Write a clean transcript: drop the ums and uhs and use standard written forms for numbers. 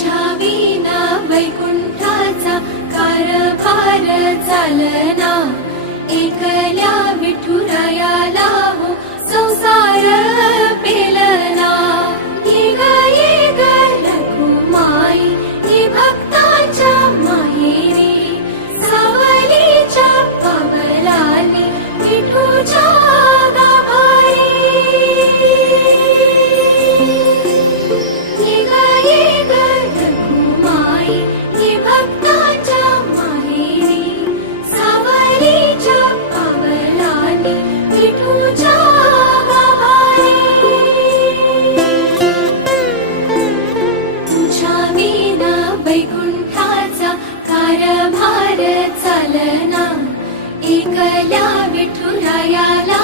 तुझ्या विना वैकुंठाचा कारभार चालना, एकल्या विठुरायाला हो संसार पेलना। ये ग रखुमाई ये भक्ताच्या माहेरी, सावलीच्या पावलाली विठूच्या गाभारी। ये ग रखुमाई ये भक्ताच्या माहेरी, सावलीच्या पावलाली विठूच्या गाभारी। तुझ्या विना वैकुंठाचा कारभार चालना, एकल्या विठुरायाला